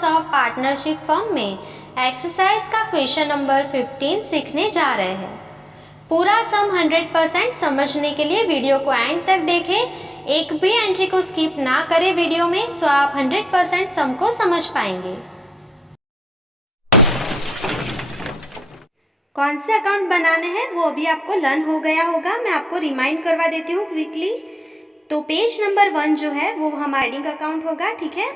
Course of partnership firm में exercise का question number 15 सीखने जा रहे हैं। पूरा सम 100% समझने के लिए वीडियो को एंड तक देखें। एक भी एंट्री को स्किप ना करें वीडियो में, सो आप 100% सम को समझ पाएंगे। कौन से अकाउंट बनाने हैं वो अभी आपको लर्न हो गया होगा। मैं आपको रिमाइंड करवा देती हूँ क्विकली। तो पेज नंबर 1 जो है वो हमारा ट्रेडिंग अकाउंट होगा, ठीक है।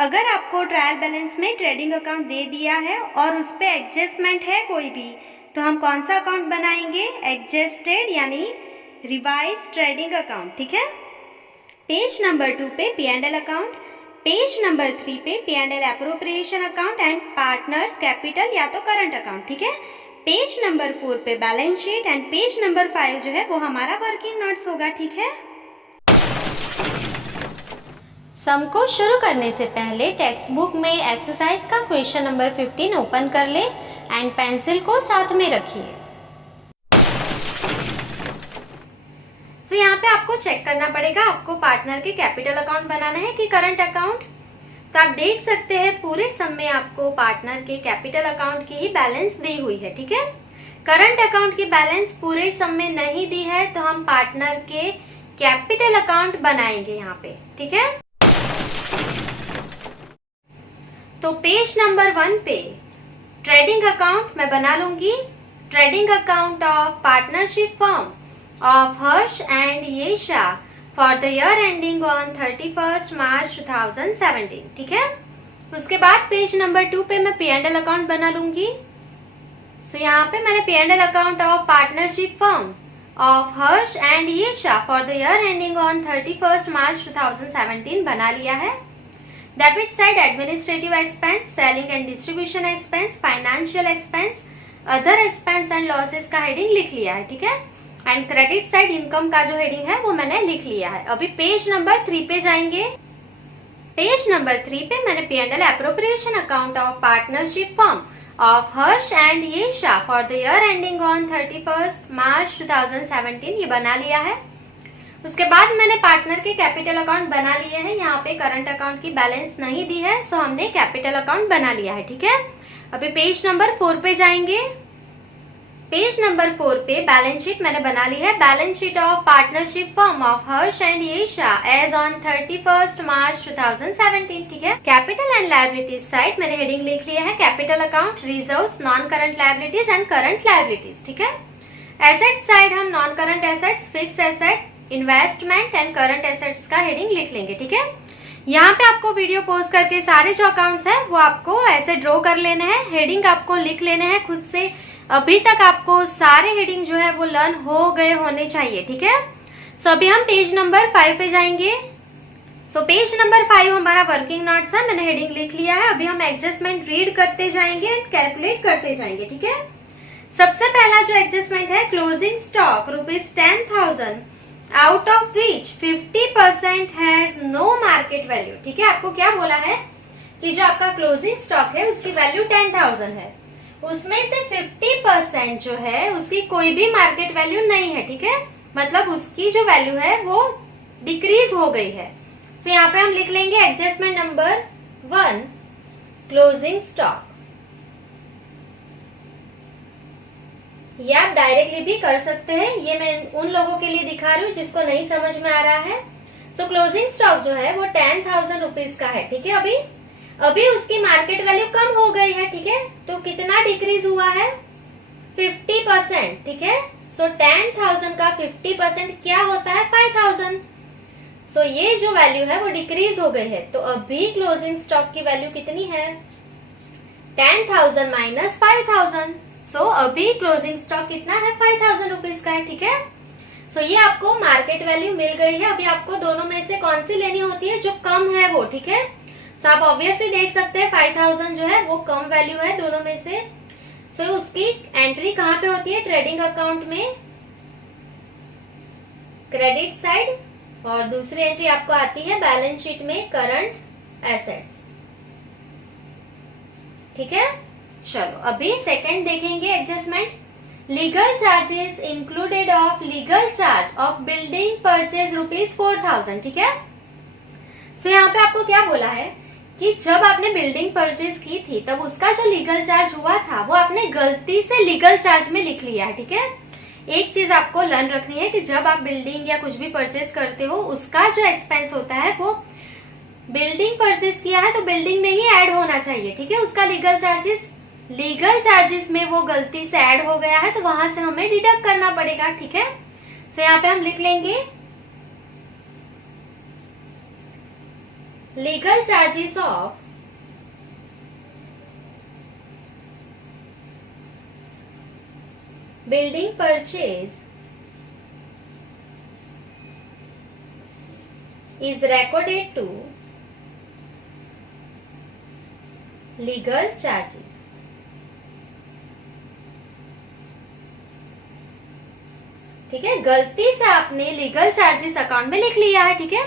अगर आपको ट्रायल बैलेंस में ट्रेडिंग अकाउंट दे दिया है और उस पर एडजस्टमेंट है कोई भी, तो हम कौन सा अकाउंट बनाएंगे? एडजस्टेड यानी रिवाइज ट्रेडिंग अकाउंट, ठीक है। पेज नंबर 2 पे P&L अकाउंट, पेज नंबर 3 पे P&L appropriation account and partners capital या तो करंट अकाउंट, ठीक है। पेज नंबर 4 पे balance sheet and page number 5 जो है वो हमारा वर्किंग नोट्स होगा, ठीक है। सम को शुरू करने से पहले टेक्स्ट बुक में एक्सरसाइज का क्वेश्चन नंबर 15 ओपन कर ले एंड पेंसिल को साथ में रखिए। तो यहाँ पे आपको चेक करना पड़ेगा आपको पार्टनर के कैपिटल अकाउंट बनाना है कि करंट अकाउंट। तो आप देख सकते हैं पूरे सम में आपको पार्टनर के कैपिटल अकाउंट की ही बैलेंस दी हुई है, ठीक है। करंट अकाउंट की बैलेंस पूरे सम में नहीं दी है तो हम पार्टनर के कैपिटल अकाउंट बनाएंगे यहाँ पे, ठीक है। तो पेज नंबर 1 पे ट्रेडिंग अकाउंट मैं बना लूंगी। Trading account of partnership firm of Harsh and Yesha for the year ending on 31 March 2017, ठीक है। उसके बाद पेज नंबर 2 पे मैं P&L अकाउंट बना लूंगी। सो यहाँ पे मैंने P&L account of partnership firm of Harsh and Yesha for the year ending on 31 March 2017 बना लिया है। Debit side administrative expense, selling and distribution expense, financial expense, other expense and losses का हेडिंग लिख लिया है, ठीक है। एंड क्रेडिट साइड इनकम का जो हेडिंग है वो मैंने लिख लिया है। अभी पेज नंबर 3 पे जाएंगे। पेज नंबर 3 पे मैंने P&L appropriation account of partnership firm of Harsh and Yesha for the year ending on 31 March 2017 ये बना लिया है। उसके बाद मैंने पार्टनर के कैपिटल अकाउंट बना लिए हैं। यहाँ पे करंट अकाउंट की बैलेंस नहीं दी है सो हमने कैपिटल अकाउंट बना लिया है, ठीक है। अभी पेज नंबर 4 पे जाएंगे। पेज नंबर 4 पे बैलेंस शीट मैंने बना ली है। Balance sheet of partnership firm of Harsh and Yesha as on 31 March 2017, ठीक है। कैपिटल एंड लायबिलिटीज साइड मैंने हेडिंग लिख लिया है capital account, reserves, non current liabilities and current liabilities, ठीक है। एसेट साइड हम non current assets, fix asset, investment and current assets का हेडिंग लिख लेंगे, ठीक है। यहाँ पे आपको वीडियो पॉज करके सारे जो अकाउंट्स हैं वो आपको ऐसे ड्रॉ कर लेने हैं, हेडिंग आपको लिख लेने हैं खुद से। अभी तक आपको सारे हेडिंग जो है वो लर्न हो गए होने चाहिए, ठीक है। सो अभी हम पेज नंबर 5 पे जाएंगे। सो पेज नंबर 5 हमारा वर्किंग नोट्स है, मैंने हेडिंग लिख लिया है। अभी हम एडजस्टमेंट रीड करते जाएंगे एंड कैलकुलेट करते जाएंगे, ठीक है। सबसे पहला जो एडजस्टमेंट है closing stock ₹10,000 out of which 50% has no market value, ठीक है। आपको क्या बोला है कि जो आपका क्लोजिंग स्टॉक है उसकी वैल्यू 10,000 है, उसमें से 50% जो है उसकी कोई भी मार्केट वैल्यू नहीं है, ठीक है। मतलब उसकी जो वैल्यू है वो डिक्रीज हो गई है। सो यहाँ पे हम लिख लेंगे एडजस्टमेंट नंबर 1 क्लोजिंग स्टॉक। ये आप डायरेक्टली भी कर सकते हैं, ये मैं उन लोगों के लिए दिखा रही हूँ जिसको नहीं समझ में आ रहा है। सो क्लोजिंग स्टॉक जो है वो 10,000 रुपीज का है, ठीक है। अभी उसकी मार्केट वैल्यू कम हो गई है, ठीक है। तो कितना डिक्रीज हुआ है? 50%, ठीक है। सो 10,000 का 50% क्या होता है? 5,000। सो ये जो वैल्यू है वो डिक्रीज हो गई है। तो अभी क्लोजिंग स्टॉक की वैल्यू कितनी है? 10,000 माइनस 5,000। सो अभी क्लोजिंग स्टॉक कितना है? 5,000 रुपीज का है, ठीक है। सो ये आपको मार्केट वैल्यू मिल गई है। अभी आपको दोनों में से कौन सी लेनी होती है? जो कम है वो, ठीक है। सो आप ऑब्वियसली देख सकते हैं 5,000 जो है वो कम वैल्यू है दोनों में से। सो उसकी एंट्री कहाँ पे होती है? ट्रेडिंग अकाउंट में, क्रेडिट साइड, और दूसरी एंट्री आपको आती है बैलेंस शीट में, करंट एसेट्स, ठीक है। चलो अभी सेकंड देखेंगे adjustment. Legal charges included of legal charge of building purchase ₹4,000, ठीक है। सो यहाँ पे आपको क्या बोला है कि जब आपने बिल्डिंग परचेज की थी तब उसका जो लीगल चार्ज हुआ था वो आपने गलती से लीगल चार्ज में लिख लिया है, ठीक है। एक चीज आपको लर्न रखनी है कि जब आप बिल्डिंग या कुछ भी परचेज करते हो उसका जो एक्सपेंस होता है वो बिल्डिंग परचेज किया है तो बिल्डिंग में ही ऐड होना चाहिए, ठीक है। उसका लीगल चार्जेस में वो गलती से ऐड हो गया है तो वहां से हमें डिडक्ट करना पड़ेगा, ठीक है। तो यहाँ पे हम लिख लेंगे legal charges of building purchase is recorded to legal charges। ठीक है, गलती से आपने लीगल चार्जेस अकाउंट में लिख लिया है, ठीक है।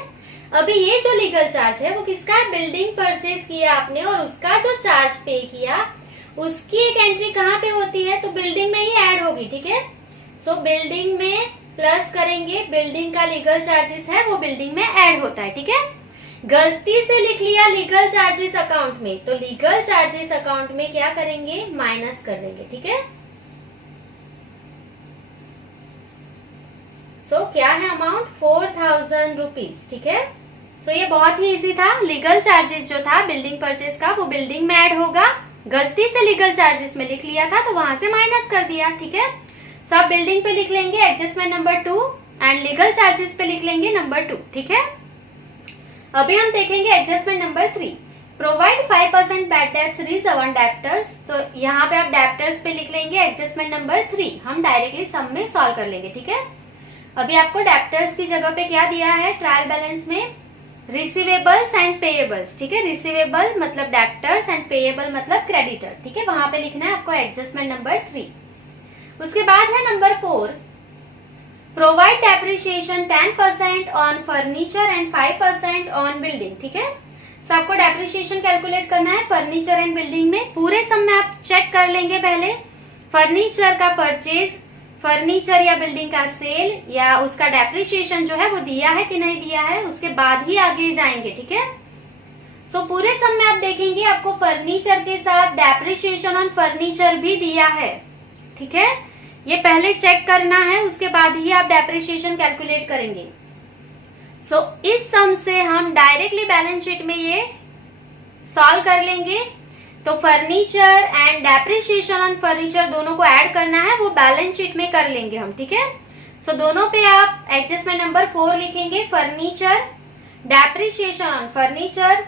अभी ये जो लीगल चार्ज है वो किसका है, बिल्डिंग परचेज किया आपने और उसका जो चार्ज पे किया उसकी एक एंट्री कहाँ पे होती है, तो बिल्डिंग में ही ऐड होगी, ठीक है। सो बिल्डिंग में प्लस करेंगे, बिल्डिंग का लीगल चार्जेस है वो बिल्डिंग में ऐड होता है, ठीक है। गलती से लिख लिया लीगल चार्जेस अकाउंट में तो लीगल चार्जेस अकाउंट में क्या करेंगे, माइनस कर देंगे, ठीक है। सो क्या है अमाउंट 4000 रुपीज, ठीक है। सो ये बहुत ही इजी था। लीगल चार्जेस जो था बिल्डिंग परचेज का वो बिल्डिंग में ऐड होगा, गलती से लीगल चार्जेस में लिख लिया था तो वहां से माइनस कर दिया, ठीक है। सो आप बिल्डिंग पे लिख लेंगे adjustment number 2 and legal charges पे लिख लेंगे नंबर 2, ठीक है। अभी हम देखेंगे adjustment number 3, provide 5% bad debts reserve on debtors. तो यहाँ पे आप डेब्टर्स पे लिख लेंगे एडजस्टमेंट नंबर 3, हम डायरेक्टली सम में सॉल्व कर लेंगे, ठीक है। अभी आपको डेब्टर्स की जगह पे क्या दिया है ट्रायल बैलेंस में, रिसीवेबल्स एंड पेएबल्स, ठीक है। रिसीवेबल मतलब डेब्टर्स एंड पेएबल मतलब क्रेडिटर, ठीक है। वहां पे लिखना है आपको एडजस्टमेंट नंबर 3। उसके बाद है number 4, provide depreciation 10% on furniture and 5% on building, ठीक है। सो आपको डेप्रिसिएशन कैलकुलेट करना है फर्नीचर एंड बिल्डिंग में। पूरे सम में आप चेक कर लेंगे पहले फर्नीचर का परचेज, फर्नीचर या बिल्डिंग का सेल या उसका डेप्रिसिएशन जो है वो दिया है कि नहीं दिया है, उसके बाद ही आगे जाएंगे, ठीक है। सो पूरे सम में आप देखेंगे आपको फर्नीचर के साथ डेप्रिसिएशन ऑन फर्नीचर भी दिया है, ठीक है। ये पहले चेक करना है, उसके बाद ही आप डेप्रिसिएशन कैलकुलेट करेंगे। सो इस सम से हम डायरेक्टली बैलेंस शीट में ये सॉल्व कर लेंगे। तो furniture and depreciation on furniture दोनों को ऐड करना है, वो बैलेंस शीट में कर लेंगे हम, ठीक है। सो दोनों पे आप एडजस्टमेंट नंबर 4 लिखेंगे, furniture, depreciation on furniture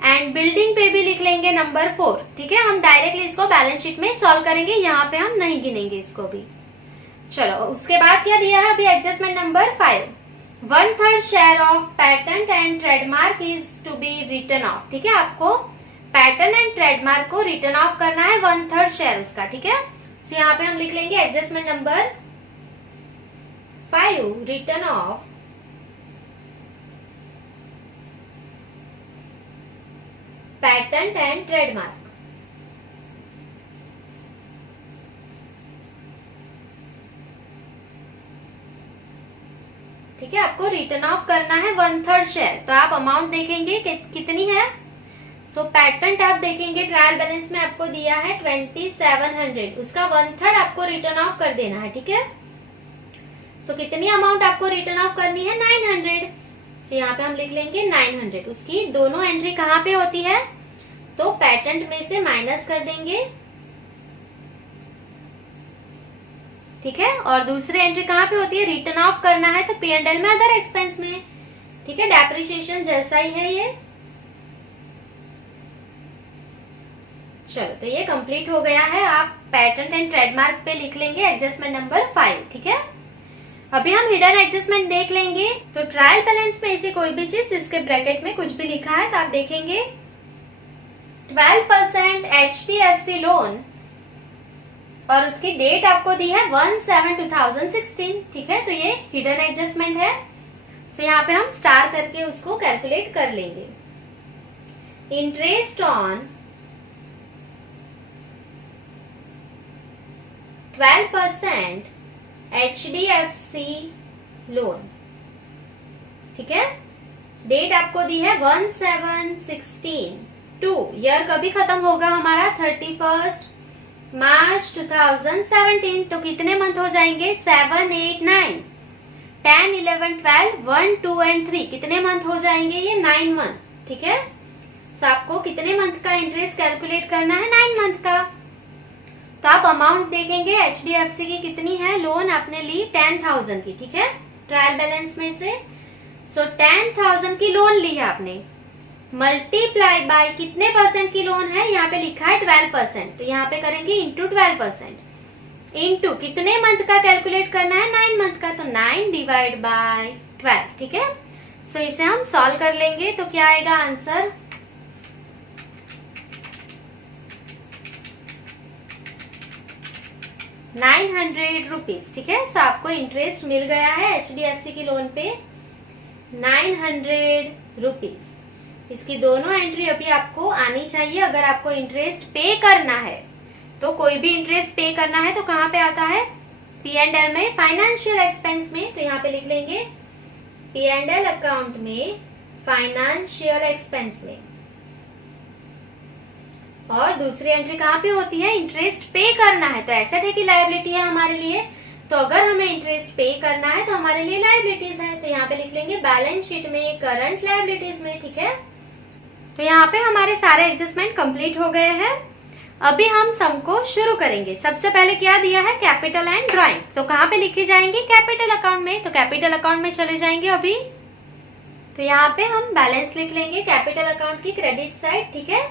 and building पे भी लिख लेंगे नंबर 4, ठीक है। हम डायरेक्टली इसको बैलेंस शीट में सॉल्व करेंगे, यहाँ पे हम नहीं गिनेंगे इसको भी। चलो उसके बाद क्या दिया है अभी adjustment number 5, 1/3 share of patent and trademark is to be return off, ठीक है। आपको पैटर्न एंड ट्रेडमार्क को रिटर्न ऑफ करना है 1/3 शेयर उसका, ठीक है। सो यहाँ पे हम लिख लेंगे adjustment number 5, return off patent and trademark, ठीक है। आपको रिटर्न ऑफ करना है 1/3 शेयर। तो आप अमाउंट देखेंगे कितनी है। सो पैटेंट आप देखेंगे ट्रायल बैलेंस में आपको दिया है 2700, उसका 1/3 आपको रिटर्न ऑफ कर देना है, ठीक है। सो कितनी अमाउंट आपको रिटर्न ऑफ करनी है 900। सो यहाँ पे हम लिख लेंगे 900। उसकी दोनों एंट्री कहाँ पे होती है, तो पैटेंट में से माइनस कर देंगे, ठीक है। और दूसरी एंट्री कहाँ पे होती है, रिटर्न ऑफ करना है तो P&L में अदर एक्सपेंस में, ठीक है। डेप्रिसिएशन जैसा ही है ये। चलो तो ये कंप्लीट हो गया है। आप पैटेंट एंड ट्रेडमार्क पे लिख लेंगे एडजस्टमेंट नंबर 5, ठीक है। अभी हम हिडन एडजस्टमेंट देख लेंगे। तो ट्रायल बैलेंस में ऐसी कोई भी चीज जिसके ब्रैकेट में कुछ भी लिखा है तो आप देखेंगे 12% HDFC लोन और उसकी डेट आपको दी है 1/7/2016, ठीक है। तो ये हिडन एडजस्टमेंट है। सो यहाँ पे हम स्टार करके उसको कैलकुलेट कर लेंगे। इंटरेस्ट ऑन 12% HDFC लोन, ठीक है। डेट आपको दी है 1/7/16 टू, ईयर कभी खत्म होगा हमारा 31 मार्च 2017, तो कितने मंथ हो जाएंगे 7, 8, 9, 10, 11, 12, 1, 2 एंड 3, कितने मंथ हो जाएंगे ये 9 मंथ। ठीक है, तो आपको कितने मंथ का इंटरेस्ट कैलकुलेट करना है 9 मंथ का। तो आप अमाउंट देखेंगे HDFC की कितनी है, लोन आपने ली 10,000 की। ठीक है, ट्रायल बैलेंस में से 10,000 की लोन ली है आपने, मल्टीप्लाई बाय कितने परसेंट की लोन है, यहाँ पे लिखा है 12%, तो यहाँ पे करेंगे इंटू 12%, इंटू कितने मंथ का कैलकुलेट करना है 9 मंथ का, तो 9 डिवाइड बाय 12। ठीक है, सो इसे हम सॉल्व कर लेंगे, तो क्या आएगा आंसर 900 रुपीज। ठीक है, सो आपको इंटरेस्ट मिल गया है HDFC की लोन पे 900 रुपीज। इसकी दोनों एंट्री अभी आपको आनी चाहिए। अगर आपको इंटरेस्ट पे करना है, तो कोई भी इंटरेस्ट पे करना है तो कहाँ पे आता है, P&L में, फाइनेंशियल एक्सपेंस में, तो यहाँ पे लिख लेंगे P&L अकाउंट में फाइनेंशियल एक्सपेंस में। और दूसरी एंट्री कहाँ पे होती है, इंटरेस्ट पे करना है, तो एसेट है कि लायबिलिटी है हमारे लिए, तो अगर हमें इंटरेस्ट पे करना है तो हमारे लिए लायबिलिटीज है, तो यहाँ पे लिख लेंगे बैलेंस शीट में करंट लायबिलिटीज में। ठीक है, तो यहाँ पे हमारे सारे एडजस्टमेंट कंप्लीट हो गए हैं। अभी हम सम को शुरू करेंगे। सबसे पहले क्या दिया है, कैपिटल एंड ड्राइंग, तो कहाँ पे लिखे जाएंगे, कैपिटल अकाउंट में, तो कैपिटल अकाउंट में चले जाएंगे अभी। तो यहाँ पे हम बैलेंस लिख लेंगे कैपिटल अकाउंट की क्रेडिट साइड। ठीक है,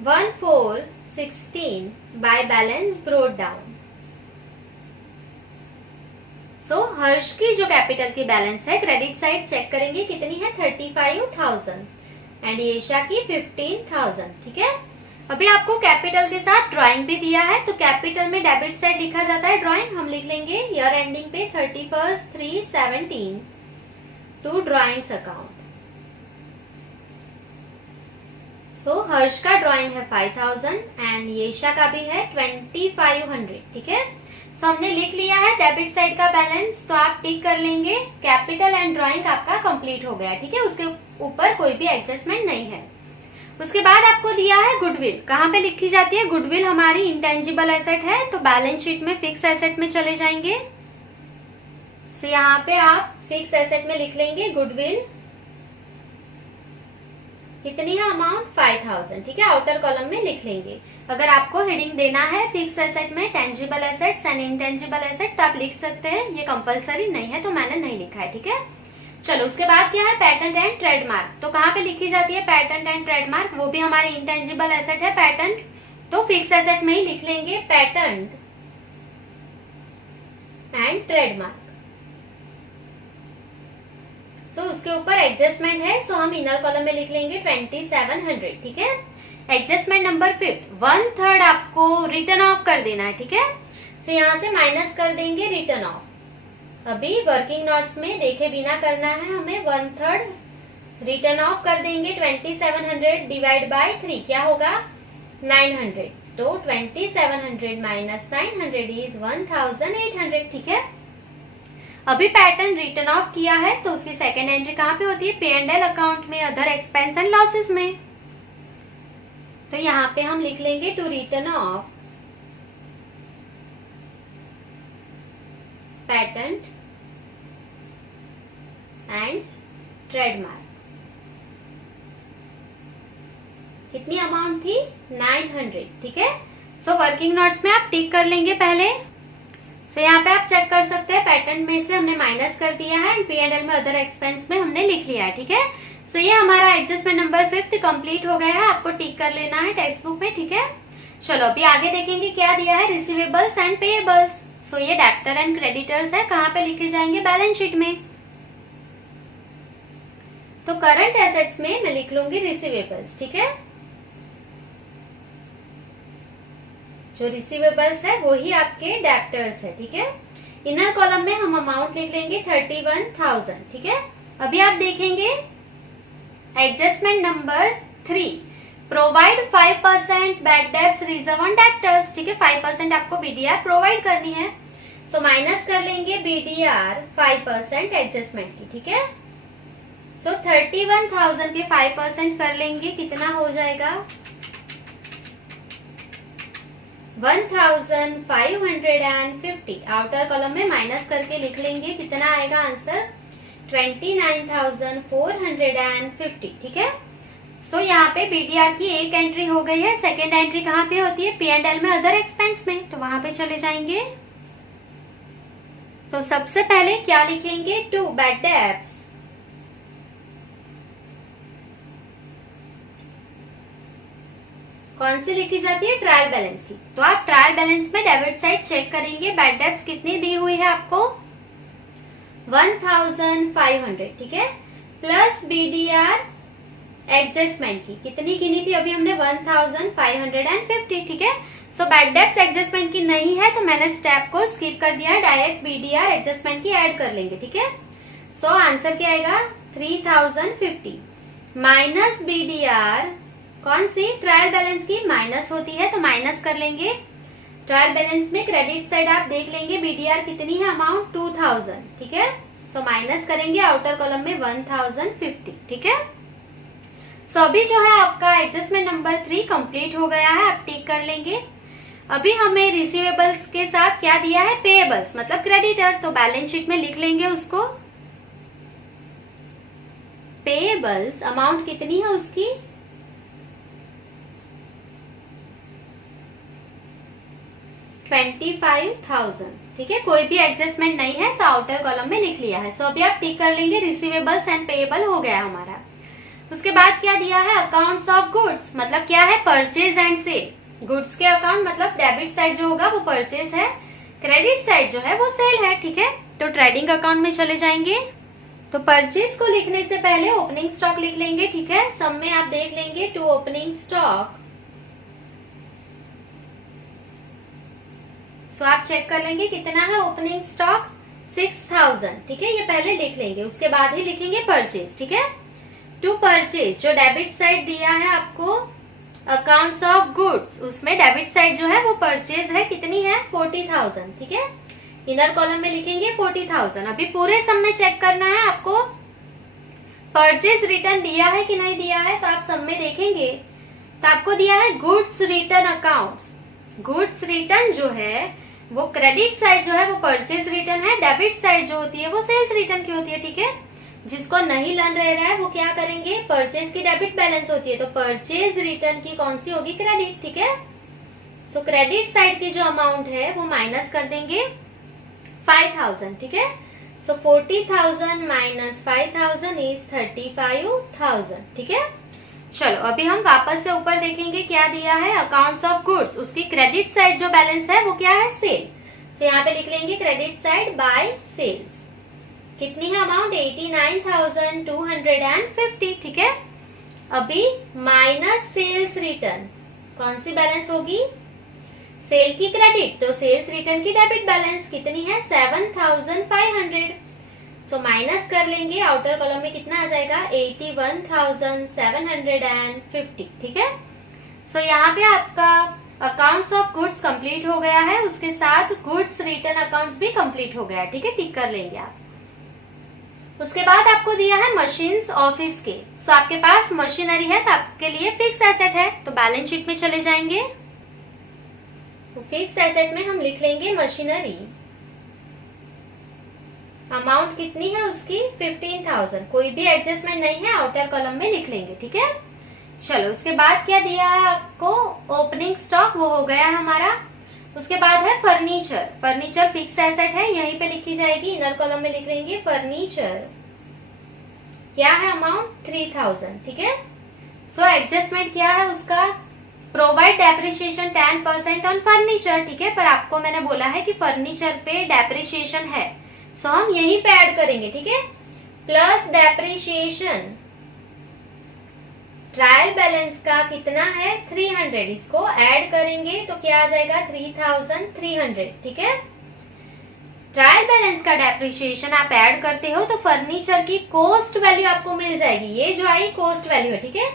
1416 बाय बैलेंस ब्रोट डाउन। सो हर्ष की जो कैपिटल की बैलेंस है क्रेडिट साइड चेक करेंगे कितनी है 35,000 एंड येशा की 15,000। ठीक है, अभी आपको कैपिटल के साथ ड्राइंग भी दिया है, तो कैपिटल में डेबिट साइड लिखा जाता है, ड्राइंग हम लिख लेंगे ईयर एंडिंग पे 31/3/17 टू ड्राइंग्स अकाउंट। सो हर्ष का ड्राइंग है 5,000 एंड येशा का भी है 2,500। ठीक है, सो हमने लिख लिया है डेबिट साइड का बैलेंस, तो आप टिक कर लेंगे कैपिटल एंड ड्राइंग आपका कंप्लीट हो गया। ठीक है, उसके ऊपर कोई भी एडजस्टमेंट नहीं है। उसके बाद आपको दिया है गुडविल, कहाँ पे लिखी जाती है गुडविल, हमारी इंटेंजिबल एसेट है, तो बैलेंस शीट में फिक्स एसेट में चले जाएंगे। सो यहाँ पे आप फिक्स एसेट में लिख लेंगे गुडविल, कितनी है अमाउंट 5,000। ठीक है, आउटर कॉलम में लिख लेंगे। अगर आपको हेडिंग देना है फिक्स एसेट में tangible assets and intangible asset, तो आप लिख सकते हैं, ये कंपलसरी नहीं है, तो मैंने नहीं लिखा है। ठीक है, चलो उसके बाद क्या है पैटेंट एंड ट्रेडमार्क, तो कहाँ पे लिखी जाती है पैटेंट एंड ट्रेडमार्क, वो भी हमारी इंटेंजिबल एसेट है पैटेंट, तो फिक्स एसेट में ही लिख लेंगे पैटेंट एंड ट्रेडमार्क। सो उसके ऊपर एडजस्टमेंट है, सो हम इनर कॉलम में लिख लेंगे 2,700। ठीक है, एडजस्टमेंट नंबर 5, 1/3 आपको रिटर्न ऑफ कर देना है। ठीक है, सो यहाँ से माइनस कर देंगे रिटर्न ऑफ। अभी वर्किंग नोट्स में देखे बिना करना है हमें, 1/3 रिटर्न ऑफ कर देंगे 2,700 डिवाइड बाय 3, क्या होगा 900, तो 2,700 माइनस 900 इज 1,800। ठीक है, अभी पैटर्न रिटर्न ऑफ किया है, तो उसकी सेकेंड एंट्री कहाँ पे होती है P&L अकाउंट में, अदर एक्सपेंस एंड लॉसेस में, तो यहाँ पे हम लिख लेंगे to return off patent and trademark. कितनी अमाउंट थी 900। ठीक है, सो वर्किंग नोट्स में आप टिक कर लेंगे पहले। सो यहाँ पे आप चेक कर सकते हैं पैटेंट में से हमने माइनस कर दिया है एंड P&L में अदर एक्सपेंस में हमने लिख लिया है। ठीक है, सो ये हमारा एडजस्टमेंट नंबर 5 कंप्लीट हो गया है, आपको टिक कर लेना है टेक्स्ट बुक में। ठीक है, चलो अभी आगे देखेंगे क्या दिया है रिसीवेबल्स एंड पेएबल्स। सो ये डेब्टर एंड क्रेडिटर्स है, कहाँ पे लिखे जाएंगे बैलेंस शीट में, तो करंट एसेट्स में मैं लिख लूंगी रिसीवेबल्स। ठीक है, जो रिसीवेबल्स है वो ही आपके डेब्टर्स है। ठीक है, इनर कॉलम में हम अमाउंट लिख लेंगे 31,000। ठीक है, अभी आप देखेंगे adjustment number 3, provide 5% bad debts reserve on debtors. ठीक है, 5% आपको BDR प्रोवाइड करनी है, सो माइनस कर लेंगे BDR 5% एडजस्टमेंट की। ठीक है, सो 31,000 के 5% कर लेंगे, कितना हो जाएगा 1,550। आउटर कॉलम में माइनस करके लिख लेंगे, कितना आएगा आंसर 29,450। ठीक है। सो यहाँ पे बीडीआर की एक एंट्री हो गई है। सेकेंड एंट्री कहाँ पे होती है, P&L में अदर एक्सपेंस में, तो वहां पे चले जाएंगे। तो सबसे पहले क्या लिखेंगे, 2 बैड डेब्ट्स। कौन सी लिखी जाती है, ट्रायल बैलेंस की। तो आप ट्रायल बैलेंस में डेबिट साइड चेक करेंगे, बैड डेब्ट्स कितनी दी हुई है आपको 1,500। ठीक है, प्लस बीडीआर एडजस्टमेंट की कितनी गिनी थी अभी हमने 1,550। ठीक है। सो बैड डेब्ट्स एडजस्टमेंट की नहीं है तो मैंने स्टेप को स्किप कर दिया, डायरेक्ट बीडीआर एडजस्टमेंट की ऐड कर लेंगे। ठीक है। सो आंसर क्या आएगा 3,050 माइनस बीडीआर, कौन सी, ट्रायल बैलेंस की माइनस होती है तो माइनस कर लेंगे। ट्रायल बैलेंस में क्रेडिट साइड आप देख लेंगे बीडीआर कितनी है, अमाउंट 2,000। ठीक है। सो माइनस करेंगे आउटर कॉलम में 1,050। ठीक है। सो अभी जो है आपका एडजस्टमेंट नंबर 3 कंप्लीट हो गया है, आप टिक कर लेंगे। अभी हमें रिसीवेबल्स के साथ क्या दिया है, पेएबल्स मतलब क्रेडिटर, तो बैलेंस शीट में लिख लेंगे उसको। पेएबल्स अमाउंट कितनी है उसकी 25,000। ठीक है, कोई भी एडजस्टमेंट नहीं है तो आउटर कॉलम में लिख लिया है। सो अभी आप टिक कर लेंगे, रिसीवेबल्स एंड पेएबल हो गया हमारा। उसके बाद क्या दिया है, अकाउंट्स ऑफ गुड्स मतलब क्या है, परचेज एंड सेल। गुड्स के अकाउंट मतलब डेबिट साइड जो होगा वो परचेज है, क्रेडिट साइड जो है वो सेल है। ठीक है। तो ट्रेडिंग अकाउंट में चले जाएंगे। तो परचेज को लिखने से पहले ओपनिंग स्टॉक लिख लेंगे। ठीक है। सब में आप देख लेंगे 2 ओपनिंग स्टॉक। सो आप चेक कर लेंगे कितना है ओपनिंग स्टॉक 6,000। ठीक है, ये पहले लिख लेंगे, उसके बाद ही लिखेंगे परचेज। ठीक है। टू परचेज जो डेबिट साइड दिया है आपको अकाउंट्स ऑफ गुड्स, उसमें डेबिट साइड जो है वो परचेज है, कितनी है 40,000। ठीक है। इनर कॉलम में लिखेंगे 40,000। अभी पूरे सम में चेक करना है आपको परचेज रिटर्न दिया है कि नहीं दिया है, तो आप सम में देखेंगे तो आपको दिया है goods return accounts. Goods return जो है वो क्रेडिट साइड जो है वो परचेज रिटर्न है, डेबिट साइड जो होती है वो सेल्स रिटर्न की होती है। ठीक है। जिसको नहीं लर्न रह रहा है वो क्या करेंगे, परचेज की डेबिट बैलेंस होती है तो परचेज रिटर्न की कौन सी होगी, क्रेडिट। ठीक है। सो क्रेडिट साइड की जो अमाउंट है वो माइनस कर देंगे 5,000। ठीक है। सो 40,000 माइनस 5,000 इज 35,000। ठीक है। चलो अभी हम वापस से ऊपर देखेंगे क्या दिया है, अकाउंट्स ऑफ गुड्स, उसकी क्रेडिट साइड जो बैलेंस है वो क्या है, सेल। सो यहाँ पे लिख लेंगे क्रेडिट साइड बाय सेल्स। कितनी है अमाउंट 89,250। ठीक है। अभी माइनस सेल्स रिटर्न, कौन सी बैलेंस होगी, सेल की क्रेडिट, तो सेल्स रिटर्न की डेबिट बैलेंस कितनी है 7,500। सो माइनस कर लेंगे, आउटर कॉलम में कितना आ जाएगा 81,750। ठीक है। सो यहाँ पे आपका अकाउंट्स ऑफ गुड्स कंप्लीट हो गया है, उसके साथ गुड्स रिटर्न अकाउंट्स भी कंप्लीट हो गया। ठीक है, टिक कर लेंगे आप। उसके बाद आपको दिया है मशीन्स ऑफिस के। सो आपके पास मशीनरी है तो आपके लिए फिक्स एसेट है, तो बैलेंस शीट में चले जाएंगे। तो फिक्स एसेट में हम लिख लेंगे मशीनरी, अमाउंट कितनी है उसकी 15,000। कोई भी एडजस्टमेंट नहीं है, आउटर कॉलम में लिख लेंगे। ठीक है। चलो उसके बाद क्या दिया है आपको, ओपनिंग स्टॉक, वो हो गया है हमारा। उसके बाद है फर्नीचर। फर्नीचर फिक्स एसेट है, यहीं पे लिखी जाएगी, इनर कॉलम में लिख लेंगे फर्नीचर, क्या है अमाउंट 3,000। ठीक है। सो एडजस्टमेंट क्या है उसका, प्रोवाइड डेप्रिसिएशन 10% ऑन फर्नीचर। ठीक है, पर आपको मैंने बोला है कि फर्नीचर पे डेप्रिसिएशन है, सो हम यहीं पे ऐड करेंगे। ठीक है, प्लस डेप्रिसिएशन ट्रायल बैलेंस का कितना है 300, इसको ऐड करेंगे तो क्या आ जाएगा 3,300। ठीक है। ट्रायल बैलेंस का डेप्रिसिएशन आप ऐड करते हो तो फर्नीचर की कॉस्ट वैल्यू आपको मिल जाएगी, ये जो आई कॉस्ट वैल्यू है। ठीक है।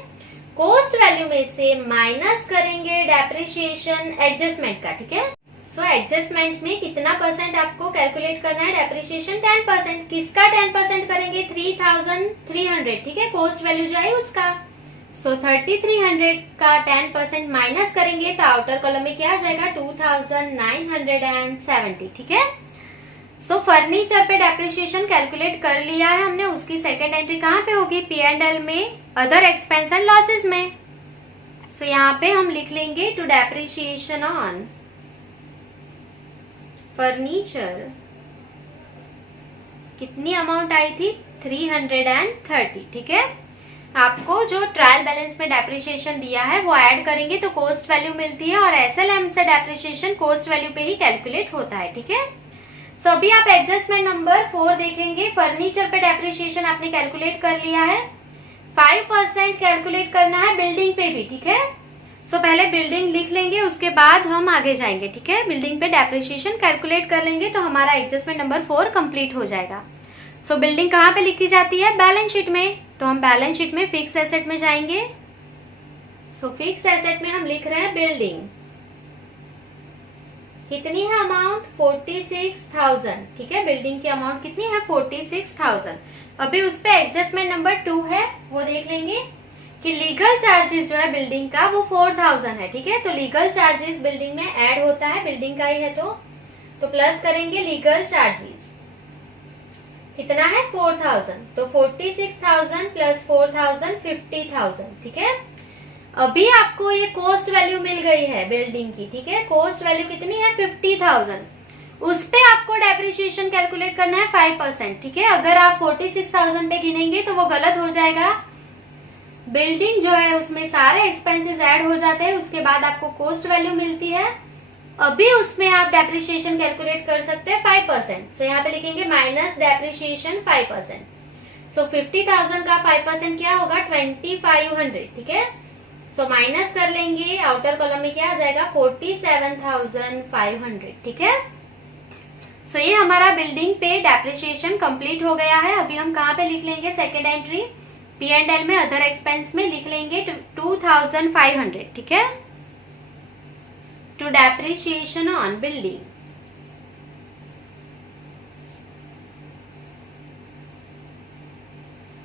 कॉस्ट वैल्यू में से माइनस करेंगे डेप्रिसिएशन एडजस्टमेंट का। ठीक है। सो एडजस्टमेंट में कितना परसेंट आपको कैलकुलेट करना है? डेप्रिसिएशन 10%। किसका 10% करेंगे? 3300, ठीक है, कॉस्ट वैल्यू जो है उसका। सो 3300 का 10% माइनस करेंगे तो आउटर कॉलम में क्या आ जाएगा? 2970, ठीक है। सो फर्नीचर पे डेप्रिसिएशन कैलकुलेट कर लिया है हमने। उसकी सेकेंड एंट्री कहाँ पे होगी? P&L में, अदर एक्सपेंस एंड लॉसेस में। सो यहाँ पे हम लिख लेंगे टू डेप्रिसिएशन ऑन फर्नीचर कितनी अमाउंट आई थी? 330, ठीक है। आपको जो ट्रायल बैलेंस में डेप्रिसिएशन दिया है वो ऐड करेंगे तो कॉस्ट वैल्यू मिलती है, और SLM से डेप्रिसिएशन कॉस्ट वैल्यू पे ही कैलकुलेट होता है, ठीक है। सो अभी आप एडजस्टमेंट नंबर 4 देखेंगे। फर्नीचर पे डेप्रिसिएशन आपने कैलकुलेट कर लिया है, 5% कैलकुलेट करना है बिल्डिंग पे भी, ठीक है। सो पहले बिल्डिंग लिख लेंगे, उसके बाद हम आगे जाएंगे, ठीक है। बिल्डिंग पे डेप्रिसिएशन कैलकुलेट कर लेंगे तो हमारा एडजस्टमेंट नंबर 4 कंप्लीट हो जाएगा। सो बिल्डिंग कहाँ पे लिखी जाती है? बैलेंस शीट में। तो हम बैलेंस शीट में फिक्स एसेट में जाएंगे। सो फिक्स एसेट में हम लिख रहे हैं बिल्डिंग। कितनी है अमाउंट? 46,000, ठीक है। बिल्डिंग की अमाउंट कितनी है? 46,000। अभी उस पे एडजस्टमेंट नंबर 2 है, वो देख लेंगे कि लीगल चार्जेस जो है बिल्डिंग का वो 4000 है, ठीक है। तो लीगल चार्जेस बिल्डिंग में ऐड होता है, बिल्डिंग का ही है तो प्लस करेंगे लीगल चार्जेस। कितना है? 4000। तो 46,000 प्लस 4000 50,000, ठीक है। अभी आपको ये कॉस्ट वैल्यू मिल गई है बिल्डिंग की, ठीक है। कॉस्ट वैल्यू कितनी है? 50,000। उस पे आपको डेप्रिसिएशन कैलकुलेट करना है 5%, ठीक है। अगर आप 46,000 पे गिनेंगे तो वो गलत हो जाएगा। बिल्डिंग जो है उसमें सारे एक्सपेंसेस ऐड हो जाते हैं, उसके बाद आपको कॉस्ट वैल्यू मिलती है। अभी उसमें आप डेप्रिसिएशन कैलकुलेट कर सकते हैं 5%। सो यहाँ पे लिखेंगे माइनस डेप्रिसिएशन 5%। सो 50,000 का 5% क्या होगा? 2500, ठीक है। सो माइनस कर लेंगे, आउटर कॉलम में क्या आ जाएगा? 47,500, ठीक है। सो ये हमारा बिल्डिंग पे डेप्रिसिएशन कंप्लीट हो गया है। अभी हम कहाँ पे लिख लेंगे सेकेंड एंट्री? P&L में अदर एक्सपेंस में लिख लेंगे 2500, ठीक है, टू डेप्रिसिएशन ऑन बिल्डिंग।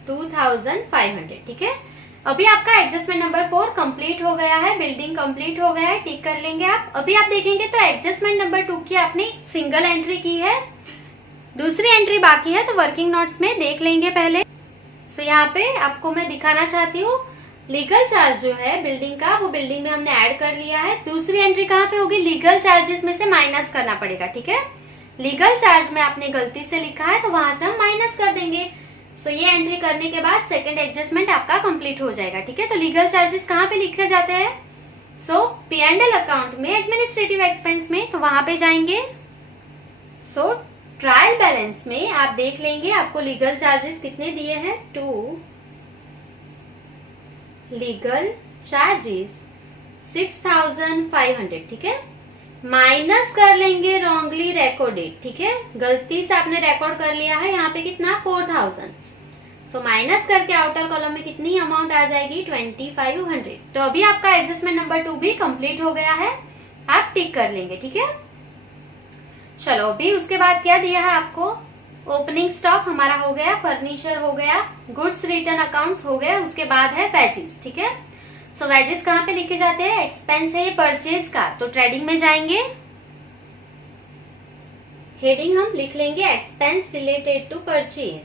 $2,500, ठीक है। अभी आपका एडजस्टमेंट नंबर 4 कंप्लीट हो गया है, बिल्डिंग कंप्लीट हो गया है, टिक कर लेंगे आप। अभी आप देखेंगे तो एडजस्टमेंट नंबर 2 की आपने सिंगल एंट्री की है, दूसरी एंट्री बाकी है, तो वर्किंग नोट्स में देख लेंगे पहले। सो यहाँ पे आपको मैं दिखाना चाहती हूँ लीगल चार्ज जो है बिल्डिंग का, वो बिल्डिंग में हमने ऐड कर लिया है। दूसरी एंट्री कहाँ पे होगी? लीगल चार्जेस में से माइनस करना पड़ेगा, ठीक है। लीगल चार्ज में आपने गलती से लिखा है तो वहां से हम माइनस कर देंगे। सो ये एंट्री करने के बाद सेकंड एडजस्टमेंट आपका कंप्लीट हो जाएगा, ठीक है। तो लीगल चार्जेस कहाँ पे लिखे जाते हैं? सो P&L अकाउंट में एडमिनिस्ट्रेटिव एक्सपेंस में, तो वहां पे जाएंगे। सो ट्रायल बैलेंस में आप देख लेंगे आपको लीगल चार्जेस कितने दिए हैं? 2 लीगल चार्जेस 6,500, ठीक है। माइनस कर लेंगे रॉन्गली रिकॉर्डेड, ठीक है, गलती से आपने रिकॉर्ड कर लिया है यहाँ पे कितना? 4000। सो माइनस करके आउटर कॉलम में कितनी अमाउंट आ जाएगी? 2500। तो अभी आपका एडजस्टमेंट नंबर 2 भी कंप्लीट हो गया है, आप टिक कर लेंगे, ठीक है। चलो अभी उसके बाद क्या दिया है आपको? ओपनिंग स्टॉक हमारा हो गया, फर्नीचर हो गया, गुड्स रिटर्न अकाउंट्स हो गया, उसके बाद है वेजेस, ठीक है। सो वेजेस कहाँ पे लिखे जाते हैं? एक्सपेंस है ये परचेज का, तो ट्रेडिंग में जाएंगे, हेडिंग हम लिख लेंगे एक्सपेंस रिलेटेड टू परचेज।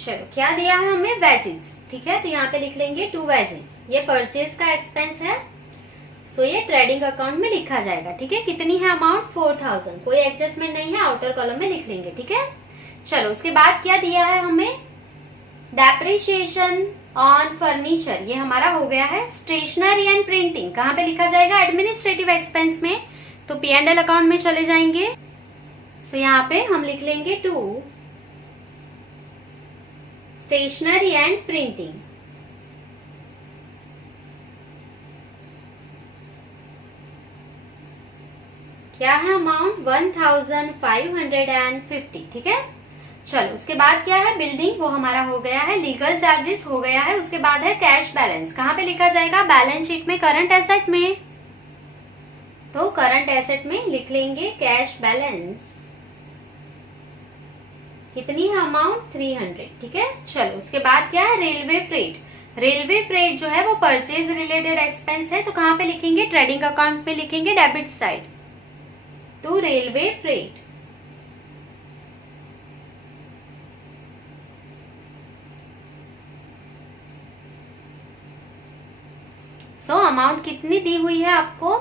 चलो क्या दिया है हमें? वेजेस, ठीक है। तो यहाँ पे लिख लेंगे 2 वेजेस, ये परचेज का एक्सपेंस है। सो ये ट्रेडिंग अकाउंट में लिखा जाएगा, ठीक है। कितनी है अमाउंट? 4000, कोई एडजस्टमेंट नहीं है, आउटर कॉलम में लिख लेंगे, ठीक है। चलो उसके बाद क्या दिया है हमें? डेप्रिसिएशन ऑन फर्नीचर, ये हमारा हो गया है। स्टेशनरी एंड प्रिंटिंग कहाँ पे लिखा जाएगा? एडमिनिस्ट्रेटिव एक्सपेंस में, तो P&L अकाउंट में चले जाएंगे। सो यहाँ पे हम लिख लेंगे 2 स्टेशनरी एंड प्रिंटिंग। क्या है अमाउंट? 1550, ठीक है। चलो उसके बाद क्या है, बिल्डिंग वो हमारा हो गया है, लीगल चार्जेस हो गया है, उसके बाद है कैश बैलेंस। कहाँ पे लिखा जाएगा, बैलेंस शीट में, करंट एसेट में। तो करंट एसेट में लिख लेंगे कैश बैलेंस। कितनी है अमाउंट, 300। ठीक है, चलो उसके बाद क्या है, रेलवे फ्रेट। रेलवे फ्रेट जो है वो परचेज रिलेटेड एक्सपेंस है, तो कहाँ पे लिखेंगे, ट्रेडिंग अकाउंट पे लिखेंगे, debit side to railway freight. So amount कितनी दी हुई है आपको,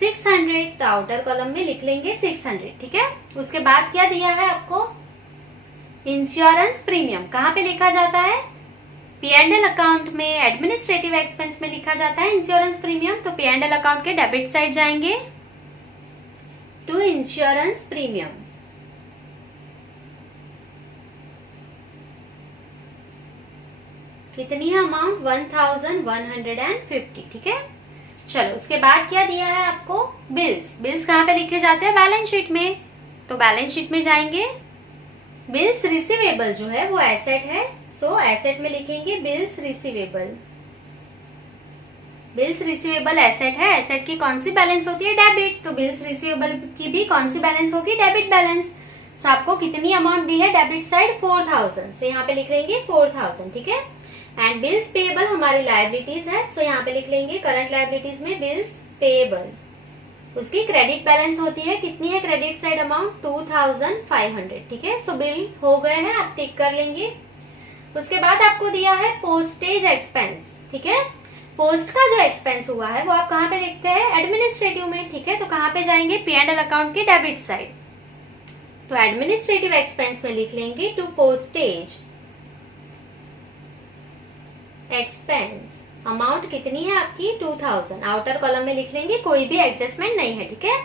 600। तो आउटर कॉलम में लिख लेंगे 600। ठीक है, उसके बाद क्या दिया है आपको, इंश्योरेंस प्रीमियम। कहाँ पे लिखा जाता है, P&L अकाउंट में, एडमिनिस्ट्रेटिव एक्सपेंस में लिखा जाता है इंश्योरेंस प्रीमियम। तो P&L अकाउंट के डेबिट साइड जाएंगे टू इंश्योरेंस प्रीमियम। कितनी है अमाउंट, 1150। ठीक है, चलो उसके बाद क्या दिया है आपको, बिल्स। बिल्स कहाँ पे लिखे जाते हैं, बैलेंस शीट में। तो बैलेंस शीट में जाएंगे, बिल्स रिसीवेबल जो है वो एसेट है, सो एसेट में लिखेंगे bills receivable. Bills receivable asset है, एसेट की कौन सी बैलेंस होती है, डेबिट। तो बिल्स रिसीवेबल की भी कौन सी बैलेंस होगी, डेबिट बैलेंस। सो आपको कितनी अमाउंट दी है, डेबिट साइड 4000। सो यहाँ पे लिख लेंगे 4000। ठीक है, एंड बिल्स पेएबल हमारी लायबिलिटीज है, सो यहाँ पे लिख लेंगे करंट लायबिलिटीज में बिल्स पेएबल। उसकी क्रेडिट बैलेंस होती है, कितनी है क्रेडिट साइड अमाउंट, 2500। ठीक है, सो बिल हो गए हैं, आप टिक कर लेंगे। उसके बाद आपको दिया है पोस्टेज एक्सपेंस। ठीक है, पोस्ट का जो एक्सपेंस हुआ है वो आप कहाँ पे लिखते हैं, एडमिनिस्ट्रेटिव में। ठीक है, तो कहाँ पे जाएंगे, P&L अकाउंट के डेबिट साइड। तो एडमिनिस्ट्रेटिव एक्सपेंस में लिख लेंगे टू पोस्टेज एक्सपेंस। अमाउंट कितनी है आपकी, 2000। आउटर कॉलम में लिख लेंगे, कोई भी एडजस्टमेंट नहीं है। ठीक है,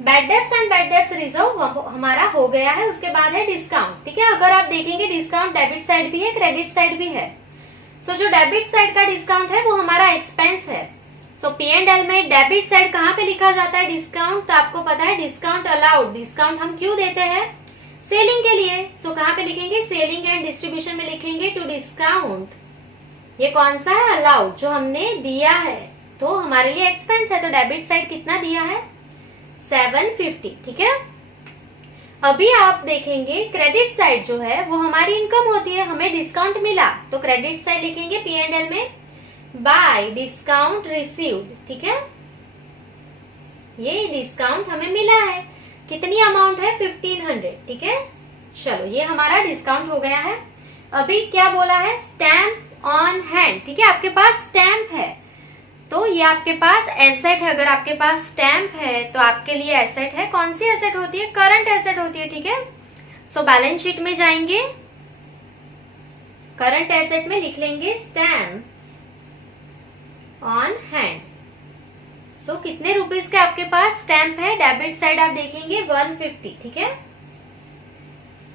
bad debts and bad debts reserve हमारा हो गया है। उसके बाद है डिस्काउंट। ठीक है, अगर आप देखेंगे डिस्काउंट डेबिट साइड भी है, क्रेडिट साइड भी है। सो जो डेबिट साइड का डिस्काउंट है वो हमारा एक्सपेंस है। सो P&L में डेबिट साइड कहाँ पे लिखा जाता है, डिस्काउंट। तो आपको पता है डिस्काउंट अलाउड। डिस्काउंट हम क्यों देते हैं, सेलिंग के लिए। सो कहाँ पे लिखेंगे, सेलिंग एंड डिस्ट्रीब्यूशन में लिखेंगे टू डिस्काउंट। ये कौन सा है, अलाउड, जो हमने दिया है, तो हमारे लिए एक्सपेंस है। तो डेबिट साइड कितना दिया है, 750। ठीक है, अभी आप देखेंगे क्रेडिट साइड जो है वो हमारी इनकम होती है, हमें डिस्काउंट मिला, तो क्रेडिट साइड लिखेंगे P&L में बाय डिस्काउंट रिसीव्ड। ठीक है, ये डिस्काउंट हमें मिला है, कितनी अमाउंट है, 1500। ठीक है, चलो ये हमारा डिस्काउंट हो गया है। अभी क्या बोला है, स्टैम्प ऑन हैंड। ठीक है, आपके पास स्टैम्प है तो ये आपके पास एसेट है। अगर आपके पास स्टैम्प है तो आपके लिए एसेट है। कौन सी एसेट होती है, करंट एसेट होती है। ठीक है, सो बैलेंस शीट में जाएंगे, करंट एसेट में लिख लेंगे स्टैम्प्स ऑन हैंड। सो कितने रुपीस के आपके पास स्टैम्प है, डेबिट साइड आप देखेंगे 150। ठीक है,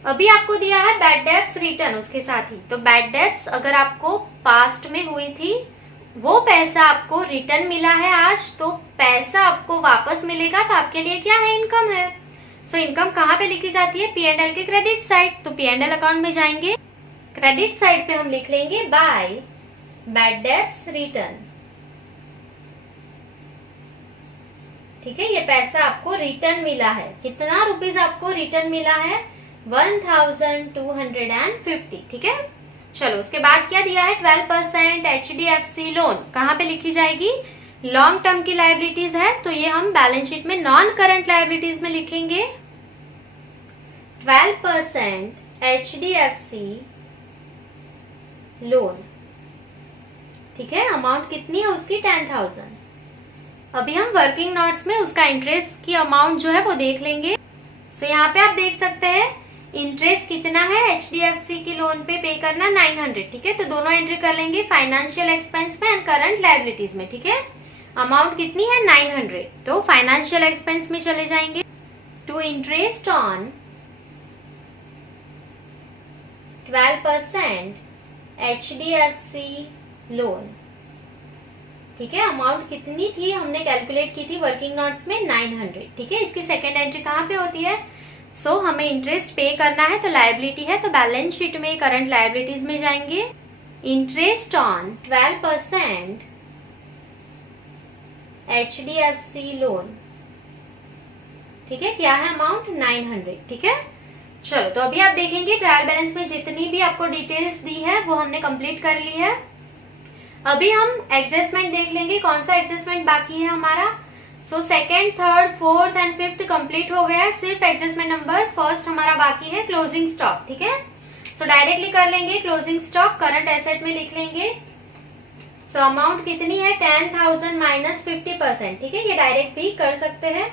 अभी आपको दिया है बैड डेब्ट्स रिटर्न उसके साथ ही। तो बैड डेब्ट्स अगर आपको पास्ट में हुई थी, वो पैसा आपको रिटर्न मिला है आज, तो पैसा आपको वापस मिलेगा, तो आपके लिए क्या है, इनकम है। सो इनकम कहाँ पे लिखी जाती है, P&L के क्रेडिट साइड। तो P&L अकाउंट में जाएंगे, क्रेडिट साइड पे हम लिख लेंगे बाय बैड डेब्ट्स रिटर्न। ठीक है, ये पैसा आपको रिटर्न मिला है, कितना रुपीस आपको रिटर्न मिला है, 1250। ठीक है, चलो उसके बाद क्या दिया है, 12% HDFC लोन। कहाँ पे लिखी जाएगी, लॉन्ग टर्म की लायबिलिटीज है, तो ये हम बैलेंस शीट में नॉन करंट लायबिलिटीज में लिखेंगे 12% HDFC लोन। ठीक है, अमाउंट कितनी है उसकी, 10,000। अभी हम वर्किंग नोट्स में उसका इंटरेस्ट की अमाउंट जो है वो देख लेंगे। सो यहाँ पे आप देख सकते हैं इंटरेस्ट कितना है, HDFC की लोन पे पे करना 900। ठीक है, तो दोनों एंट्री कर लेंगे, फाइनेंशियल एक्सपेंस में एंड करंट लायबिलिटीज में। ठीक है, अमाउंट कितनी है, 900। तो फाइनेंशियल एक्सपेंस में चले जाएंगे to interest on 12% HDFC loan. ठीक है, अमाउंट कितनी थी हमने कैलकुलेट की थी वर्किंग नोट्स में, 900। ठीक है, इसकी सेकेंड एंट्री कहाँ पे होती है, सो हमें इंटरेस्ट पे करना है, तो लायबिलिटी है, तो बैलेंस शीट में करंट लायबिलिटीज में जाएंगे। इंटरेस्ट ऑन 12% HDFC लोन, ठीक है, क्या है अमाउंट 900, ठीक है। चलो तो अभी आप देखेंगे ट्रायल बैलेंस में जितनी भी आपको डिटेल्स दी है वो हमने कंप्लीट कर ली है। अभी हम एडजस्टमेंट देख लेंगे, कौन सा एडजस्टमेंट बाकी है हमारा। So second, third, fourth and fifth complete हो गया है, सिर्फ एडजस्टमेंट नंबर फर्स्ट हमारा बाकी है, क्लोजिंग स्टॉक, ठीक है। सो डायरेक्टली कर लेंगे, क्लोजिंग स्टॉक करंट एसेट में लिख लेंगे। सो अमाउंट कितनी है 10,000 माइनस 50%, ठीक है, ये डायरेक्ट भी कर सकते हैं।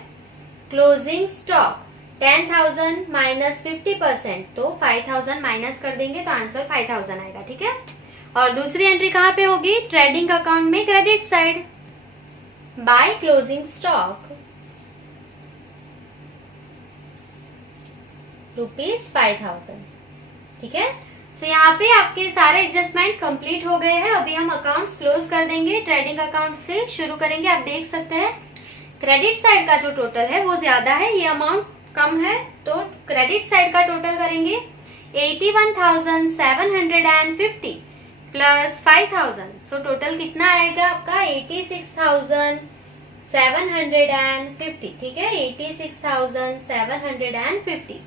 क्लोजिंग स्टॉक 10,000 माइनस 50%, तो 5,000 माइनस कर देंगे तो आंसर 5,000 आएगा, ठीक है। और दूसरी एंट्री कहाँ पे होगी, ट्रेडिंग अकाउंट में credit side, by closing stock ₹5,000, ठीक है। सो यहाँ पे आपके सारे एडजस्टमेंट कंप्लीट हो गए हैं। अभी हम अकाउंट्स क्लोज कर देंगे, ट्रेडिंग अकाउंट से शुरू करेंगे। आप देख सकते हैं क्रेडिट साइड का जो टोटल है वो ज्यादा है, ये अमाउंट कम है, तो क्रेडिट साइड का टोटल करेंगे 81,750 प्लस 5,000। सो टोटल कितना आएगा आपका 86,750, ठीक है, 86,750।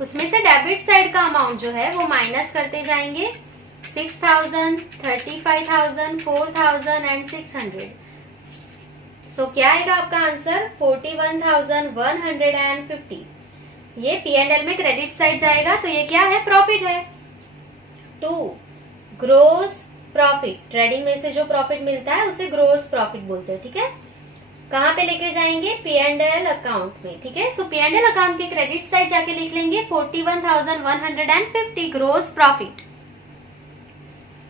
उसमें से डेबिट साइड का अमाउंट जो है वो माइनस करते जाएंगे, 6,000, 35,000, 4,000 एंड 600। सो क्या आएगा आपका आंसर 41,150। ये P&L में क्रेडिट साइड जाएगा, तो ये क्या है, प्रॉफिट है। 2 ग्रोस प्रॉफिट, ट्रेडिंग में से जो प्रॉफिट मिलता है उसे ग्रोस प्रॉफिट बोलते हैं, ठीक है। कहाँ पे लेके जाएंगे, P&L अकाउंट में, ठीक है। सो P&L अकाउंट के क्रेडिट साइड जाके लिख लेंगे 41,150 gross profit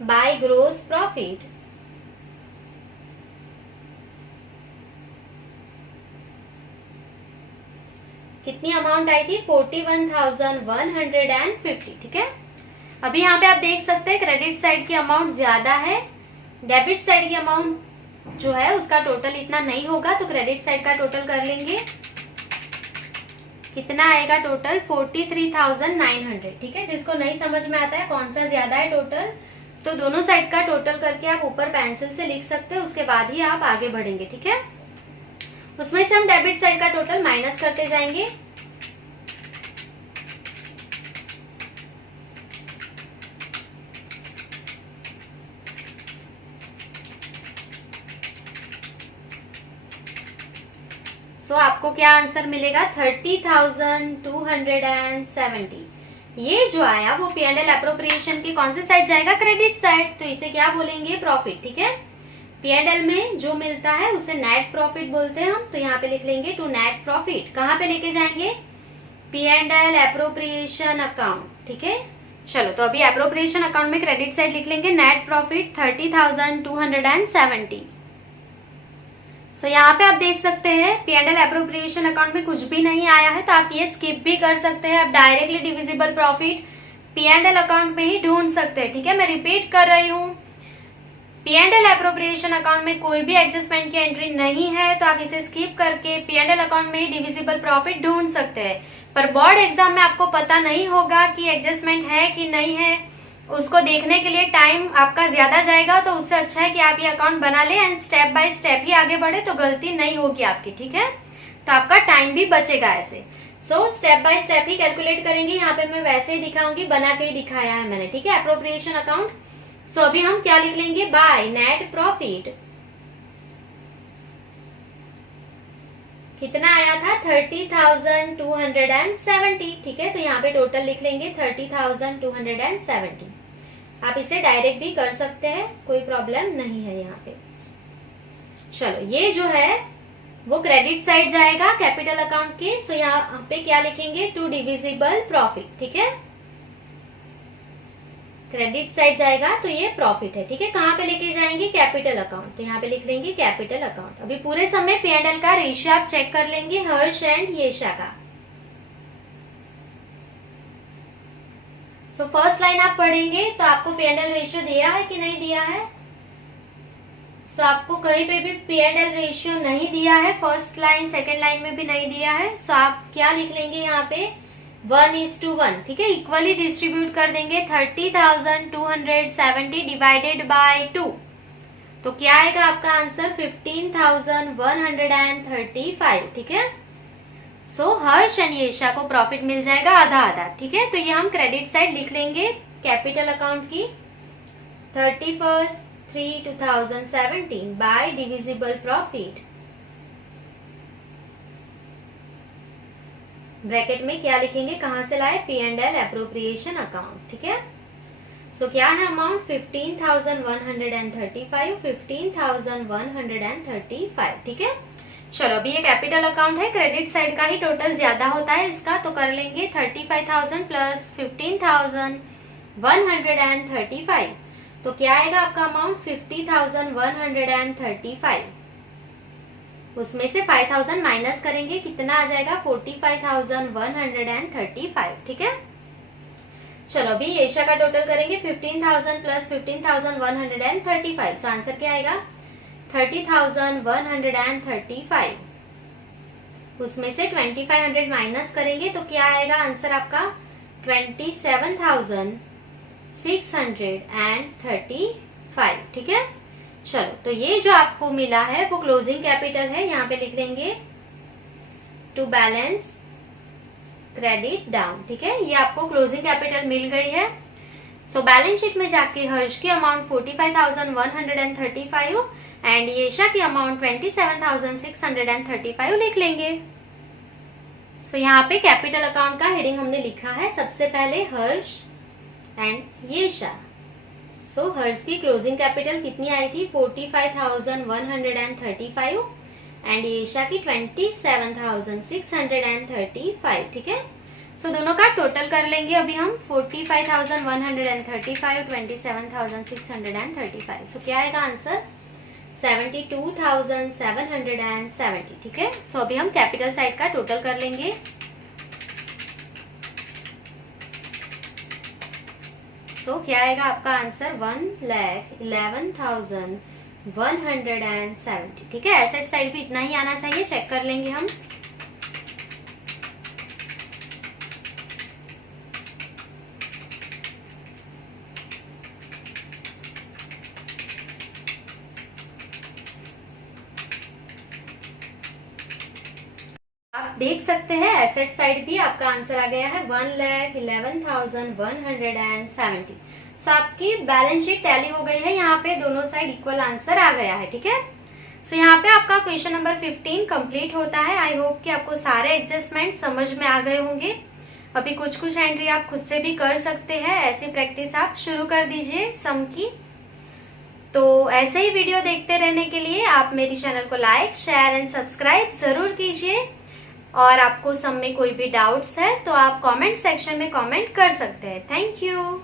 by gross profit. कितनी अमाउंट आई थी 41,150, ठीक है। अभी यहाँ पे आप देख सकते हैं क्रेडिट साइड की अमाउंट ज्यादा है, डेबिट साइड की अमाउंट जो है उसका टोटल इतना नहीं होगा, तो क्रेडिट साइड का टोटल कर लेंगे। कितना आएगा टोटल 43,900, ठीक है। जिसको नहीं समझ में आता है कौन सा ज्यादा है टोटल, तो दोनों साइड का टोटल करके आप ऊपर पेंसिल से लिख सकते हैं, उसके बाद ही आप आगे बढ़ेंगे, ठीक है। उसमें से हम डेबिट साइड का टोटल माइनस करते जाएंगे। सो आपको क्या आंसर मिलेगा 30,270। ये जो आया वो P&L एप्रोप्रिएशन के कौन से साइड जाएगा, क्रेडिट साइड, तो इसे क्या बोलेंगे, प्रॉफिट, ठीक है। P&L में जो मिलता है उसे नेट प्रॉफिट बोलते हैं हम, तो यहाँ पे लिख लेंगे टू नेट प्रॉफिट। कहाँ पे लेके जाएंगे, P&L एप्रोप्रिएशन अकाउंट, ठीक है। चलो तो अभी एप्रोप्रिएशन अकाउंट में क्रेडिट साइड लिख लेंगे नेट प्रॉफिट 30,270। सो यहाँ पे आप देख सकते हैं P&L एप्रोप्रिएशन अकाउंट में कुछ भी नहीं आया है, तो आप ये स्किप भी कर सकते हैं। आप directly divisible profit P&L account में ही ढूंढ सकते हैं, ठीक है। मैं रिपीट कर रही हूँ, P&L एप्रोप्रिएशन अकाउंट में कोई भी एडजस्टमेंट की एंट्री नहीं है, तो आप इसे स्किप करके P&L अकाउंट में ही डिविजिबल प्रॉफिट ढूंढ सकते हैं। पर बोर्ड एग्जाम में आपको पता नहीं होगा कि एडजस्टमेंट है कि नहीं है, उसको देखने के लिए टाइम आपका ज्यादा जाएगा, तो उससे अच्छा है कि आप ये अकाउंट बना ले एंड स्टेप बाय स्टेप ही आगे बढ़े, तो गलती नहीं होगी आपकी, ठीक है। तो आपका टाइम भी बचेगा ऐसे। So step by step he calculate करेंगे। यहाँ पे मैं वैसे ही दिखाऊंगी, बना के ही दिखाया है मैंने, ठीक है, एप्रोप्रिएशन अकाउंट। सो अभी हम क्या लिख लेंगे, बाय नेट प्रॉफिट। कितना आया था 30,270, ठीक है। तो यहाँ पे टोटल लिख लेंगे 30,270। आप इसे डायरेक्ट भी कर सकते हैं, कोई प्रॉब्लम नहीं है यहाँ पे। चलो ये जो है वो क्रेडिट साइड जाएगा कैपिटल अकाउंट के। सो यहाँ पे क्या लिखेंगे, टू डिविजिबल प्रॉफिट, ठीक है। क्रेडिट साइड जाएगा तो ये प्रॉफिट है, ठीक है। कहाँ पे लेके जाएंगे, कैपिटल अकाउंट, तो यहाँ पे लिख देंगे कैपिटल अकाउंट। अभी पूरे समय P&L का रेशियो आप चेक कर लेंगे, हर्ष एंड येशा का। सो फर्स्ट लाइन आप पढ़ेंगे तो आपको P&L रेशियो दिया है कि नहीं दिया है। सो आपको कहीं पे भी P&L रेशियो नहीं दिया है, फर्स्ट लाइन सेकेंड लाइन में भी नहीं दिया है। सो आप क्या लिख लेंगे यहाँ पे, 1:1, ठीक है, इक्वली डिस्ट्रीब्यूट कर देंगे। 30,270 डिवाइडेड बाय 2, तो क्या आएगा आपका आंसर 15,135, ठीक है। सो हर्ष एंड येशा को प्रॉफिट मिल जाएगा आधा आधा, ठीक है। तो ये हम क्रेडिट साइड लिख लेंगे कैपिटल अकाउंट की 31/3/2017 बाय डिविजिबल प्रॉफिट, ब्रैकेट में क्या लिखेंगे, कहां से लाए, P&L एप्रोप्रिएशन अकाउंट, ठीक है। सो क्या है अमाउंट 15,135, 15,135, ठीक है। चलो अभी ये कैपिटल अकाउंट है, क्रेडिट साइड का ही टोटल ज्यादा होता है इसका, तो कर लेंगे 35,000 प्लस 15,135, तो क्या आएगा आपका अमाउंट 50,135। उसमें से 5,000 माइनस करेंगे, कितना आ जाएगा 45,135, ठीक है। चलो अभी येशा का टोटल करेंगे 15,000 प्लस 15,135, सो आंसर क्या आएगा 30,135। उसमें से 2,500 माइनस करेंगे तो क्या आएगा आंसर आपका 27,635, ठीक है। चलो तो ये जो आपको मिला है वो क्लोजिंग कैपिटल है, यहाँ पे लिख देंगे टू बैलेंस क्रेडिट डाउन, ठीक है। ये आपको क्लोजिंग कैपिटल मिल गई है। सो बैलेंस शीट में जाके हर्ष की अमाउंट 45,135 एंड येशा की अमाउंट 27,635 लिख लेंगे। सो यहाँ पे कैपिटल अकाउंट का हेडिंग हमने लिखा है, सबसे पहले हर्ष एंड येशा। सो हर्ष की क्लोजिंग कैपिटल कितनी आई थी 45,135 एंड येशा की 27,635, ठीक है। सो दोनों का टोटल कर लेंगे अभी हम 45,135, 27,635, सो क्या आएगा आंसर 72,770, ठीक है। सो अभी हम कैपिटल साइड का टोटल कर लेंगे। सो क्या आएगा आपका आंसर 1,11,170, ठीक है। एसेट साइड भी इतना ही आना चाहिए, चेक कर लेंगे हम। आप देख सकते हैं एसेट साइड भी आपका आंसर आ गया है 1,11,170। सो आपकी बैलेंस शीट टैली हो गई है, यहाँ पे दोनों साइड इक्वल आंसर आ गया है, ठीक है। सो यहाँ पे आपका क्वेश्चन नंबर 15 कंप्लीट होता है। आई होप कि आपको सारे एडजस्टमेंट समझ में आ गए होंगे। अभी कुछ कुछ एंट्री आप खुद से भी कर सकते हैं, ऐसी प्रैक्टिस आप शुरू कर दीजिए सम की। तो ऐसे ही वीडियो देखते रहने के लिए आप मेरी चैनल को लाइक, शेयर एंड सब्सक्राइब जरूर कीजिए। और आपको सम में कोई भी डाउट्स है तो आप कमेंट सेक्शन में कमेंट कर सकते हैं। Thank you.